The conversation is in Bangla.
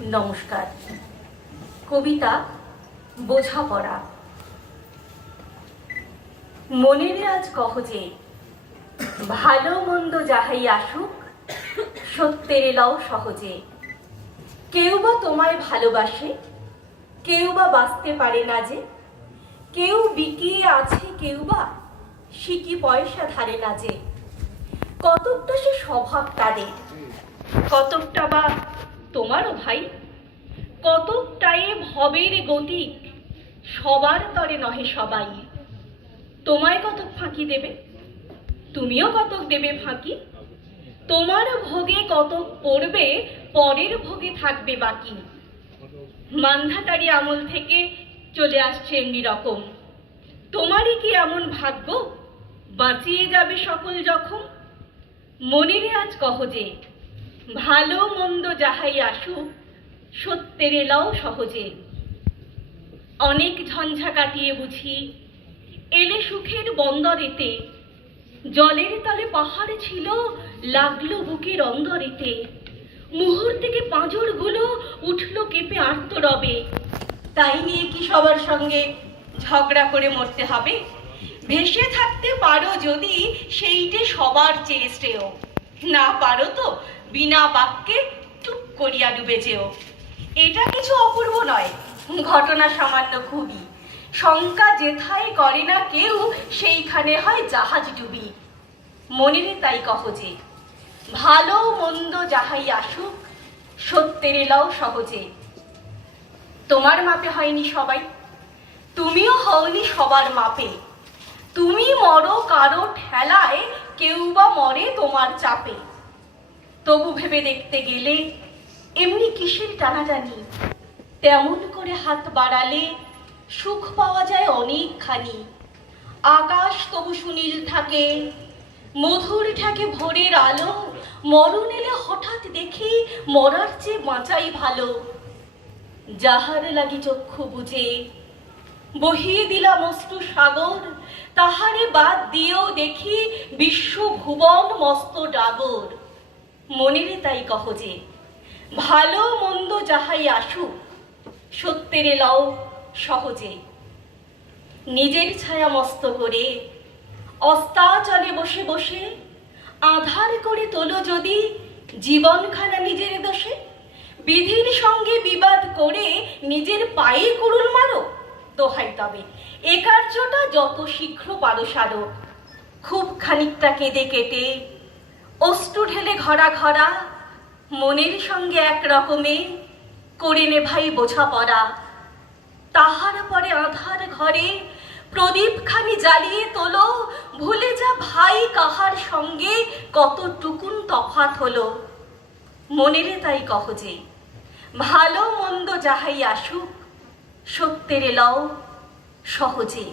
নমস্কার। কবিতা, বোঝাপড়া। মনের আজ কহ যে, ভালো মন্দ যাহাই আসুক, সত্যের লও সহজে। কেউ বা তোমায় ভালোবাসে, কেউ বা বাঁচতে পারে না যে। কেউ বিকিয়ে আছে, কেউ বা সিকি পয়সা ধারে না যে। কতকটা সে স্বভাব তাদের, কতকটা বা তোমারও ভাই। কতকটায় ভবের গতিক সবার তরে নহে সবাই। তোমায় কতক ফাঁকি দেবে, তুমিও কতক দেবে ফাঁকি। তোমার ভোগে কতক পড়বে, পরের ভোগে থাকবে বাকি। মান্ধাতারি আমল থেকে চলে আসছে এমনি রকম। তোমারই কি এমন ভাগ্য? বাঁচিয়ে যাবে সকল জখম? মনেরে আজ কহ যে ভালো মন্দ যাহাই আসুক সত্যের এলাও সহজে। অনেক ঝঞ্ঝা কাটিয়ে বুঝি, এলে সুখের বন্দরেতে, জলের তলে পাহাড় ছিল, লাগল বুকের অন্দরেতে। মুহূর্তে পাঁজরগুলো উঠল কেঁপে আর্ত রবে তাই নিয়ে কি সবার সঙ্গে ঝগড়া করে মরতে হবে? ভেসে থাকতে পারো যদি সেইটে সবার চেয়ে শ্রেয়। না পারো তো বিনা বাক্যে টুক করিয়া ডুবে যেও। এটা কিছু অপূর্ব নয়, ঘটনা সামান্য খুবই। শঙ্কা যেথায় করে না কেউ, সেইখানে হয় জাহাজ ডুবি। মনেরে তাই কহ যে, ভালো মন্দ যাহাই আসুক, সত্যের এলাও সহজে। তোমার মাপে হয়নি সবাই, তুমিও হওনি সবার মাপে। তুমি মরো কারও ঠেলায়, কেউ বা মরে তোমার চাপে। তবু ভেবে দেখতে গেলে এমনি কিসের টানাটানি? তেমন করে হাত বাড়ালে সুখ পাওয়া যায় অনেকখানি। আকাশ তবু সুনীল থাকে, মধুর ঠাকে ভোরের আলো, মরণ এলে হঠাৎ দেখি মরার চেয়ে বাঁচাই ভালো। যাহার লাগি চক্ষু বুঝে, বহিয়ে দিলাম অস্ত্র সাগর, তাহারে বাদ দিয়েও দেখি বিশ্ব ভুবন মস্ত ডাগর। মনেরে তাই কহ যে, ভালো মন্দ যাহাই আসুক সত্যের লও সহজে। নিজের ছায়া মস্ত করে, অস্তাচলে বসে বসে, আধার করে তোলো যদি জীবনখানা নিজের দোষে। বিধির সঙ্গে বিবাদ করে নিজের পায়ে কুড়ুল মারো, দোহাই তবে। এ কার্যটা যত শীঘ্র পারো সারো খুব খানিকটা কেঁদে কেটে অষ্টু ঢেলে ঘরা ঘরা, মনের সঙ্গে এক রকমে করে নে ভাই বোঝাপড়া তাহার পরে আধার ঘরে প্রদীপ খানি জ্বালিয়ে তোলো, ভুলে যা ভাই কাহার সঙ্গে কতটুকুন তফাত হলো। মনেরে তাই কহ যে, ভালো মন্দ যাহাই আসুক, সত্যের লও সহজে।